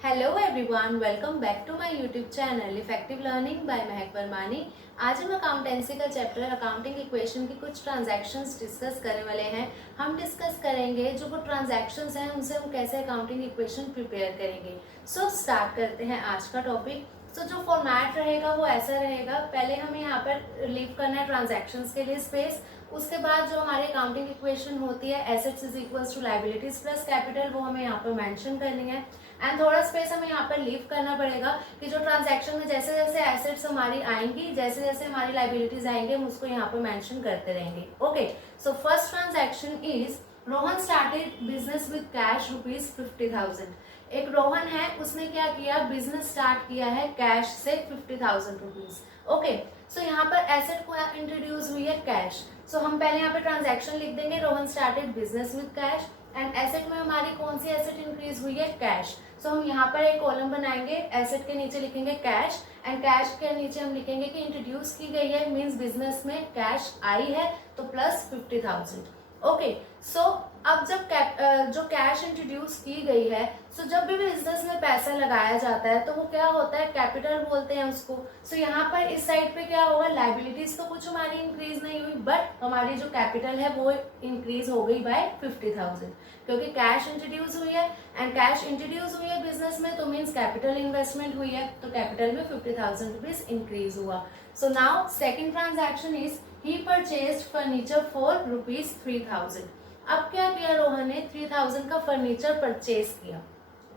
Hello everyone, welcome back to my YouTube channel effective learning by Mahak Varmani. आज हम accountancy का chapter accounting equation की कुछ ट्रांजैक्शंस डिस्कस करने वाले हैं। हम डिस्कस करेंगे जो वो ट्रांजैक्शंस हैं उनसे हम कैसे अकाउंटिंग इक्वेशन प्रिपेयर करेंगे। सो स्टार्ट करते हैं आज का टॉपिक। तो जो फॉर्मेट रहेगा वो ऐसा रहेगा, पहले हमें यहाँ पर लीव करना है ट्रांजैक्शंस के लिए स्पेस। उसके बाद जो हमारी अकाउंटिंग इक्वेशन होती है assets is equals to liabilities plus capital, वो हमें यहाँ पर मेंशन करनी है। एंड थोड़ा स्पेस हमें यहाँ पर लीव करना पड़ेगा कि जो ट्रांजैक्शन में जैसे जैसे एसेट्स हमारी आएंगी, जैसे जैसे हमारी लाइबिलिटीज आएंगे, हम उसको यहाँ पर मेंशन करते रहेंगे। Okay, so first transaction is Rohan started business with cash rupees 50,000। एक रोहन है, उसने क्या किया, बिजनेस स्टार्ट किया है कैश से 50,000 रुपीज। ओके, सो यहाँ पर एसेट को इंट्रोड्यूस हुई है कैश। सो हम पहले यहाँ पे ट्रांजैक्शन लिख देंगे, Rohan started business with cash. And asset में हमारी कौन सी एसेट इंक्रीज हुई है, कैश। सो हम यहाँ पर एक कॉलम बनाएंगे, एसेट के नीचे लिखेंगे कैश एंड कैश के नीचे हम लिखेंगे कि इंट्रोड्यूस की गई है, मींस बिजनेस में कैश आई है तो प्लस 50,000। ओके, सो अब जब जो कैश इंट्रोड्यूस की गई है, सो जब भी बिजनेस में पैसा लगाया जाता है तो वो क्या होता है, कैपिटल बोलते हैं उसको। सो यहाँ पर इस साइड पे क्या होगा, लाइबिलिटीज तो कुछ हमारी इंक्रीज नहीं हुई, बट हमारी जो कैपिटल है वो इंक्रीज हो गई बाय 50,000, क्योंकि कैश इंट्रोड्यूस हुई है एंड कैश इंट्रोड्यूस हुई है बिजनेस में तो मीन्स कैपिटल इन्वेस्टमेंट हुई है, तो कैपिटल में 50,000 रुपीज इंक्रीज हुआ। So now second transaction is he purchased furniture for rupees 3,000। अब क्या किया, रोहन ने 3,000 का फर्नीचर परचेज किया।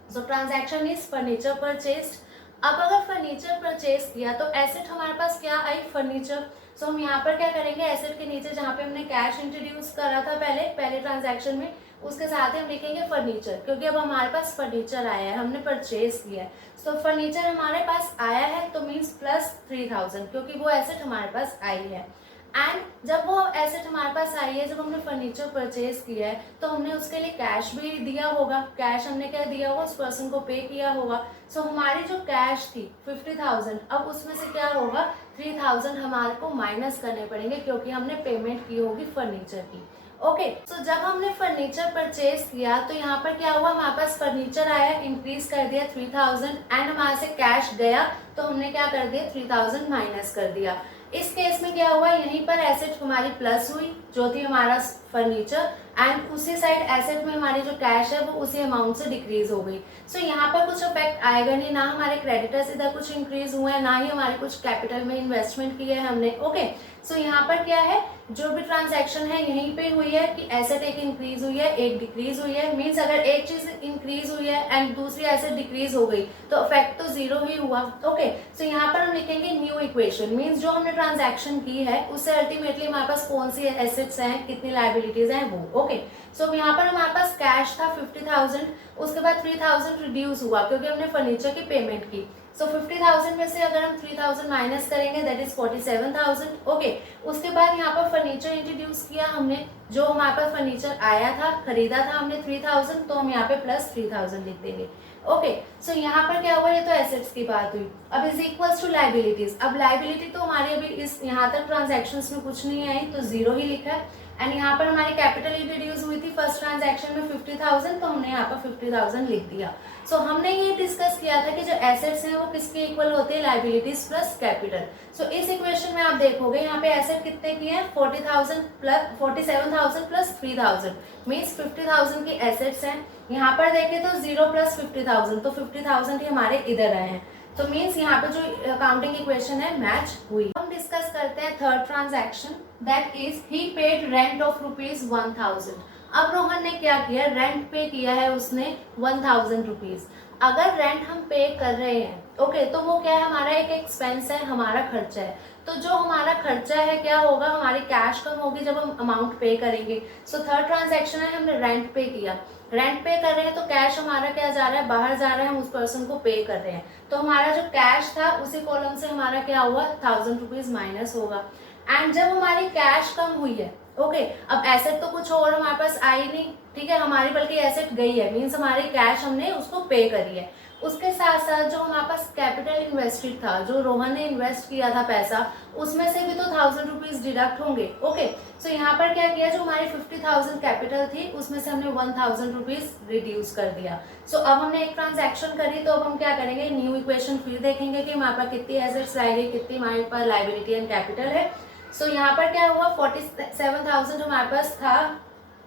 सो ट्रांजैक्शन इज फर्नीचर परचेज्ड। अब अगर फर्नीचर परचेज किया तो एसेट हमारे पास क्या आई, फर्नीचर। सो हम यहाँ पर क्या करेंगे, एसेट के नीचे जहाँ पे हमने कैश इंट्रोड्यूस करा था पहले ट्रांजैक्शन में, उसके साथ ही हम लिखेंगे फर्नीचर, क्योंकि अब हमारे पास फर्नीचर आया है, हमने परचेज किया है। सो फर्नीचर हमारे पास आया है तो मीन्स प्लस 3,000, क्योंकि वो एसेट हमारे पास आई है। एंड जब वो एसेट हमारे पास आई है, जब हमने फर्नीचर परचेज किया है तो हमने उसके लिए कैश भी दिया होगा। कैश हमने क्या दिया होगा, उस पर्सन को पे किया होगा। सो हमारी जो कैश थी 50,000, अब उसमें से क्या होगा, 3,000 हमारे को माइनस करने पड़ेंगे, क्योंकि हमने पेमेंट की होगी फर्नीचर की। ओके, सो जब हमने फर्नीचर परचेज किया तो यहाँ पर क्या हुआ, हमारे पास फर्नीचर आया, इंक्रीज कर दिया 3,000 एंड हमारे से कैश गया तो हमने क्या कर दिया, 3,000 माइनस कर दिया। इस केस में क्या हुआ, यहीं पर एसेट हमारी प्लस हुई जो थी हमारा फर्नीचर, एंड उसी साइड एसेट में हमारी जो कैश है वो उसी अमाउंट से डिक्रीज हो गई। सो यहाँ पर कुछ इफेक्ट आएगा नहीं, ना हमारे क्रेडिटर्स इधर कुछ इंक्रीज हुए हैं, ना ही हमारे कुछ कैपिटल में इन्वेस्टमेंट की है हमने। ओके, सो यहाँ पर क्या है, जो भी ट्रांजैक्शन है यहीं पे हुई है कि एसेट एक इंक्रीज हुई है एक डिक्रीज हुई है। मीन्स अगर एक चीज इंक्रीज हुई है एंड दूसरी एसेट डिक्रीज हो गई तो इफेक्ट तो जीरो ही हुआ। ओके, सो यहाँ पर हम लिखेंगे न्यू इक्वेशन, मीन्स जो हमने ट्रांजैक्शन की है उससे अल्टीमेटली हमारे पास कौन सी एसेट्स हैं, कितनी लायबिलिटीज हैं वो। ओके, सो यहाँ पर हमारे पास कैश था 50,000, उसके बाद 3,000 रिड्यूस हुआ क्योंकि हमने फर्नीचर की पेमेंट की। सो 50,000 में से अगर हम 3,000 माइनस करेंगे दैट इज 47,000। ओके, उसके बाद यहाँ पर फर्नीचर इंट्रोड्यूस किया हमने, जो हमारे पास फर्नीचर आया था, खरीदा था हमने 3,000, तो हम यहाँ पे प्लस 3,000 लिख देंगे। ओके, सो यहाँ पर क्या हुआ, ये तो एसेट्स की बात हुई। अब इज इक्वल्स टू लाइबिलिटीज। अब लाइबिलिटी तो हमारी अभी इस यहाँ तक ट्रांजेक्शन में कुछ नहीं आई तो जीरो ही लिखा है। एंड यहाँ पर हमारी कैपिटल इंट्रोड्यूस हुई थी फर्स्ट ट्रांजैक्शन में 50,000, तो हमने यहाँ पर 50,000 लिख दिया। सो हमने ये डिस्कस किया था कि जो एसेट्स हैं वो किसके इक्वल होते हैं, लायबिलिटीज प्लस कैपिटल। सो इस इक्वेशन में आप देखोगे यहाँ पे एसेट कितने की है, 40,000 प्लस 47,000 प्लस 3,000 मीन्स 50,000 की एसेट्स हैं। यहाँ पर देखें तो 0 प्लस 50,000, तो 50,000 ही हमारे इधर आए हैं, तो मीन्स यहाँ पे जो अकाउंटिंग इक्वेशन है मैच हुई। हम डिस्कस करते हैं third transaction, that is he paid rent of rupees 1,000। अब रोहन ने क्या किया, रेंट पे किया है उसने 1,000 रुपीज। अगर रेंट हम पे कर रहे हैं ओके, तो वो क्या है, हमारा एक एक्सपेंस है, हमारा खर्चा है। तो जो हमारा खर्चा है क्या होगा, हमारी कैश कम होगी जब हम अमाउंट पे करेंगे। सो थर्ड ट्रांजैक्शन है, हमने रेंट पे किया, रेंट पे कर रहे हैं तो कैश हमारा क्या जा रहा है, बाहर जा रहा है, हम उस पर्सन को पे कर रहे हैं। तो हमारा जो कैश था उसी कॉलम से हमारा क्या हुआ, 1,000 रुपीज माइनस होगा। एंड जब हमारी कैश कम हुई है ओके, अब एसेट तो कुछ और हमारे पास आई नहीं, ठीक है, हमारी बल्कि एसेट गई है, मीन्स हमारी कैश हमने उसको पे करी है। उसके साथ साथ जो हमारे पास कैपिटल इन्वेस्टेड था, जो रोहन ने इन्वेस्ट किया था पैसा, उसमें से भी तो 1000 रुपीज डिडक्ट होंगे। ओके, सो यहाँ पर क्या किया, जो हमारी 50,000 कैपिटल थी उसमें से हमने 1000 रुपीज रिड्यूस कर दिया। सो अब हमने एक ट्रांजैक्शन करी, तो अब हम क्या करेंगे, न्यू इक्वेशन फिर देखेंगे कि हमारे पास कितनी एसेट्स रहेगी, कितनी हमारे पास लाइबिलिटी एंड कैपिटल है। सो यहाँ पर क्या हुआ, 47,000 हमारे पास था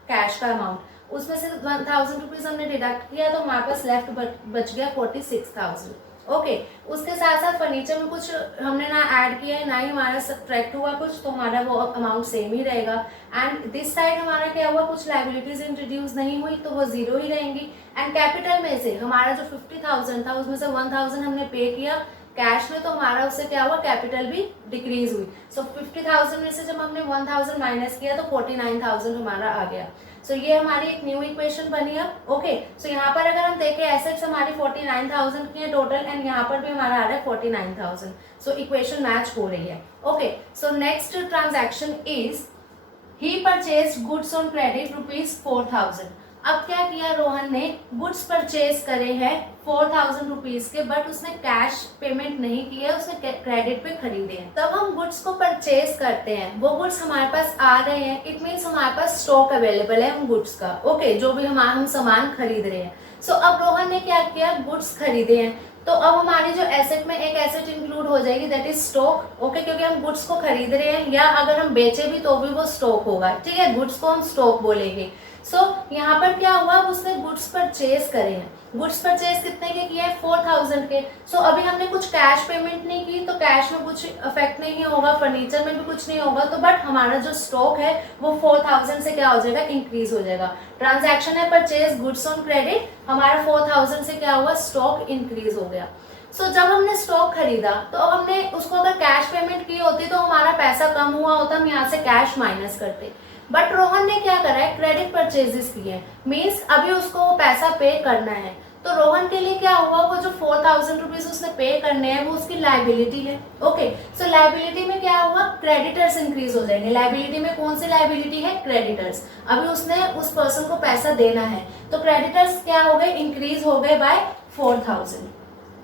कैश का अमाउंट, उसमें से 1000 रुपीज हमने डिडक्ट किया, तो हमारे पास लेफ्ट बच गया 46,000। ओके, उसके साथ साथ फर्नीचर में कुछ हमने ना ऐड किया है, ना ही हमारा सब्ट्रैक्ट हुआ कुछ, तो हमारा वो अमाउंट सेम ही रहेगा। एंड दिस साइड हमारा क्या हुआ, कुछ लाइबिलिटीज इंट्रोड्यूस नहीं हुई, तो वो जीरो ही रहेंगी। एंड कैपिटल में से हमारा जो 50,000 था उसमें से 1000 हमने पे किया कैश में, तो हमारा उससे क्या हुआ, कैपिटल भी डिक्रीज हुई। सो 50,000 में से जब हमने 1000 माइनस किया तो 49,000 हमारा आ गया। सो ये हमारी एक न्यू इक्वेशन बनी अब। ओके, सो यहाँ पर अगर हम देखें एसेट्स हमारी 49,000 की है टोटल, एंड यहाँ पर भी हमारा आ रहा है 49,000। सो इक्वेशन मैच हो रही है। Okay, so next transaction is he purchased goods on credit ₹4,000। अब क्या किया, रोहन ने गुड्स परचेज करे हैं 4,000 रुपीज के, बट उसने कैश पेमेंट नहीं की है, उसने क्रेडिट पे खरीदे हैं। तब हम गुड्स को परचेज करते हैं, वो गुड्स हमारे पास आ रहे हैं, इट मीन्स हमारे पास स्टॉक अवेलेबल है हम गुड्स का। ओके, जो भी हम सामान खरीद रहे हैं। सो अब रोहन ने क्या किया, गुड्स खरीदे हैं, तो अब हमारी जो एसेट में एक एसेट इंक्लूड हो जाएगी, दैट इज स्टॉक। ओके, क्योंकि हम गुड्स को खरीद रहे हैं, या अगर हम बेचे भी तो भी वो स्टॉक होगा, ठीक है, गुड्स को हम स्टॉक बोलेंगे। सो यहाँ पर क्या हुआ, उसने गुड्स परचेज करे हैं। गुड्स परचेज कितने के किए हैं, 4,000 के। सो अभी हमने कुछ कैश पेमेंट नहीं की, तो कैश में कुछ इफेक्ट नहीं होगा, फर्नीचर में भी कुछ नहीं होगा, तो बट हमारा जो स्टॉक है वो 4,000 से क्या हो जाएगा, इंक्रीज हो जाएगा। ट्रांजैक्शन है परचेज गुड्स ऑन क्रेडिट, हमारा 4,000 से क्या हुआ, स्टॉक इंक्रीज हो गया। सो जब हमने स्टॉक खरीदा, तो हमने उसको अगर कैश पेमेंट की होती तो हमारा पैसा कम हुआ होता, हम यहाँ से कैश माइनस करते। बट रोहन ने क्या करा है, क्रेडिट परचेजेस किए हैं, मीन्स अभी उसको वो पैसा पे करना है। तो रोहन के लिए क्या हुआ, वो जो 4,000 रुपीज उसने पे करने हैं वो उसकी लाइबिलिटी है। ओके, सो लाइबिलिटी में क्या हुआ, क्रेडिटर्स इंक्रीज हो जाएंगे। लाइबिलिटी में कौन सी लाइबिलिटी है, क्रेडिटर्स। अभी उसने उस पर्सन को पैसा देना है, तो क्रेडिटर्स क्या हो गए, इंक्रीज हो गए बाय 4,000।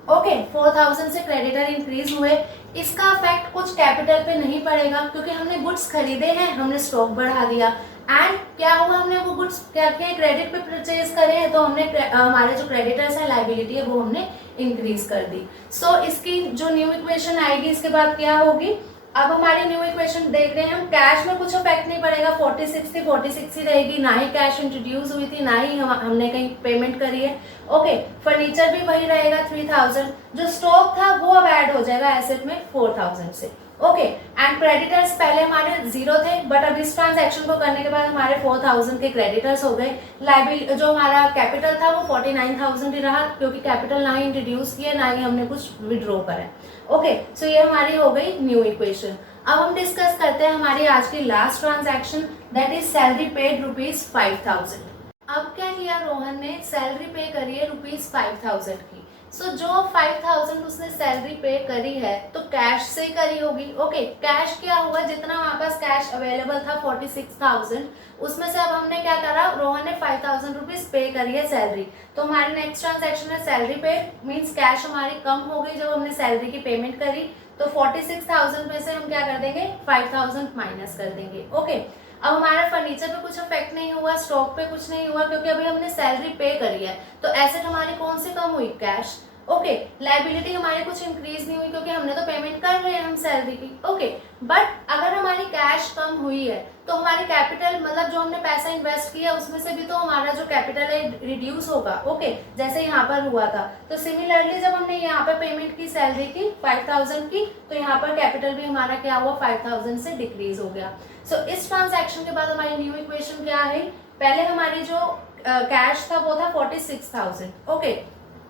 ओके, 4,000 से क्रेडिटर इंक्रीज हुए। इसका इफेक्ट कुछ कैपिटल पे नहीं पड़ेगा, क्योंकि हमने गुड्स खरीदे हैं, हमने स्टॉक बढ़ा दिया। एंड क्या हुआ, हमने वो गुड्स क्या किया, क्रेडिट पे परचेज करे हैं, तो हमने हमारे जो क्रेडिटर्स है, लाइबिलिटी है, वो हमने इंक्रीज कर दी। सो इसकी जो न्यू इक्वेशन आएगी इसके बाद क्या होगी, अब हमारी न्यू इक्वेशन देख रहे हैं हम, कैश में कुछ इफेक्ट नहीं पड़ेगा, 46 थी 46 ही रहेगी, ना ही कैश इंट्रोड्यूस हुई थी, ना ही हमने कहीं पेमेंट करी है। ओके, फर्नीचर भी वही रहेगा 3,000, जो स्टॉक था वो अब ऐड हो जाएगा एसेट में 4,000 से। ओके, एंड क्रेडिटर्स पहले हमारे जीरो थे, बट अब इस ट्रांजैक्शन को करने के बाद हमारे 4,000 के क्रेडिटर्स हो गए। लाइबिलिटी जो हमारा कैपिटल था वो 49,000 ही रहा, क्योंकि कैपिटल ना ही इंट्रोड्यूस किया, ना ही हमने कुछ विड्रॉ करा। ओके, सो ये हमारी हो गई न्यू इक्वेशन। अब हम डिस्कस करते हैं हमारी आज की last transaction, that is salary paid ₹5,000। अब क्या किया, रोहन ने सैलरी पे करी है ₹5,000 की। सो जो 5,000 उसने सैलरी पे करी है तो कैश से ही करी होगी। ओके, कैश क्या हुआ, जितना हमारे पास कैश अवेलेबल था 46,000, उसमें से अब हमने क्या करा, रोहन ने 5,000 रुपीज पे करी है सैलरी। तो हमारी नेक्स्ट ट्रांजैक्शन है सैलरी पे, मीन्स कैश हमारी कम हो गई जब हमने सैलरी की पेमेंट करी। तो 46,000 में से हम क्या कर देंगे, 5,000 माइनस कर देंगे। ओके, अब हमारा फर्नीचर पे कुछ इफेक्ट नहीं हुआ, स्टॉक पे कुछ नहीं हुआ, क्योंकि अभी हमने सैलरी पे करी है। तो एसेट हमारी कौन सी कम हुई, कैश। ओके, लाइबिलिटी हमारी कुछ इंक्रीज नहीं हुई, क्योंकि हमने तो पेमेंट कर रहे हैं हम सैलरी की। ओके, बट अगर हमारी कैश कम हुई है तो हमारी कैपिटल, मतलब जो हमने पैसा इन्वेस्ट किया उसमें से भी तो हमारा जो कैपिटल है रिड्यूस होगा। ओके, जैसे यहाँ पर हुआ था। तो सिमिलरली जब हमने यहाँ पर पेमेंट की सैलरी की 5,000 की, तो यहाँ पर कैपिटल भी हमारा क्या हुआ, 5,000 से डिक्रीज हो गया। सो इस ट्रांजैक्शन के बाद हमारी न्यू इक्वेशन क्या है, पहले हमारी जो कैश था वो था 46,000। ओके,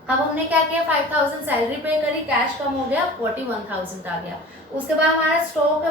अब हमने क्या किया, 5,000 सैलरी पे करी, कैश कम हो गया, 41,000 आ गया। उसके बाद हमारा स्टॉक,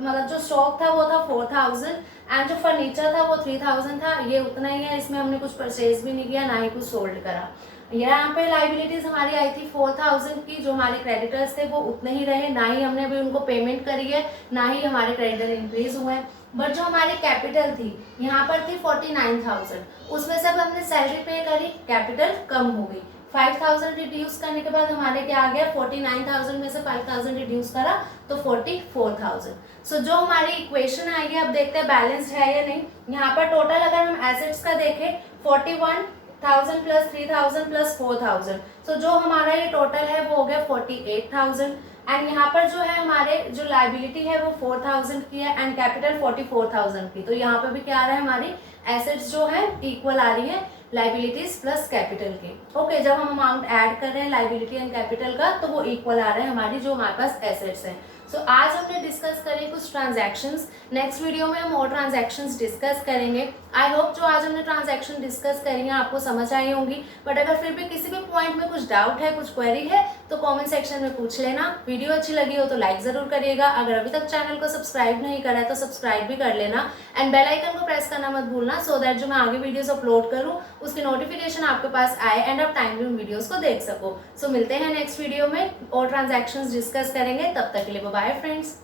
मतलब जो स्टॉक था वो था 4,000, एंड जो फर्नीचर था वो 3,000 था। ये उतना ही है, इसमें हमने कुछ परचेज भी नहीं किया, ना ही कुछ सोल्ड करा। यहाँ पे लाइबिलिटीज हमारी आई थी 4000 की, जो हमारे क्रेडिटर्स थे वो उतने ही रहे, ना ही हमने अभी उनको पेमेंट करी है, ना ही हमारे क्रेडिटर इंक्रीज हुए हैं। बट जो हमारी कैपिटल थी यहाँ पर थी 49,000, उसमें से अब हमने सैलरी पे करी, कैपिटल कम हो गई। 5,000 रिड्यूस करने के बाद हमारे क्या आ गया, 49,000 में से 5,000 रिड्यूस करा तो 44,000। सो जो हमारी इक्वेशन आएगी, अब देखते हैं बैलेंस है या नहीं। यहाँ पर टोटल अगर हम एसेट्स का देखें 41,000 प्लस 3,000 प्लस 4,000, सो जो हमारा ये टोटल है वो हो गया 48,000। एंड यहाँ पर जो है हमारे जो लाइबिलिटी है वो 4,000 की है एंड कैपिटल 44,000 की। तो यहाँ पर भी क्या आ रहा है, हमारी एसेट्स जो है इक्वल आ रही है लाइबिलिटीज प्लस कैपिटल के। ओके, जब हम अमाउंट ऐड कर रहे हैं लाइबिलिटी एंड कैपिटल का तो वो इक्वल आ रहा है हमारी जो हमारे पास एसेट्स हैं। सो आज हमने डिस्कस करे कुछ ट्रांजैक्शंस, नेक्स्ट वीडियो में हम और ट्रांजैक्शंस डिस्कस करेंगे। आई होप जो आज हमने ट्रांजैक्शन डिस्कस करी हैं आपको समझ आई होंगी, बट अगर फिर भी किसी भी पॉइंट में कुछ डाउट है, कुछ क्वेरी है तो कमेंट सेक्शन में पूछ लेना। वीडियो अच्छी लगी हो तो लाइक ज़रूर करिएगा, अगर अभी तक चैनल को सब्सक्राइब नहीं करा है तो सब्सक्राइब भी कर लेना एंड बेल आइकन को प्रेस करना मत भूलना, सो दैट जो मैं आगे वीडियोस अपलोड करूँ उसकी नोटिफिकेशन आपके पास आए एंड आप टाइमली उन वीडियोस को देख सको। सो मिलते हैं नेक्स्ट वीडियो में और ट्रांजैक्शंस डिस्कस करेंगे, तब तक के लिए बाय बाय फ्रेंड्स।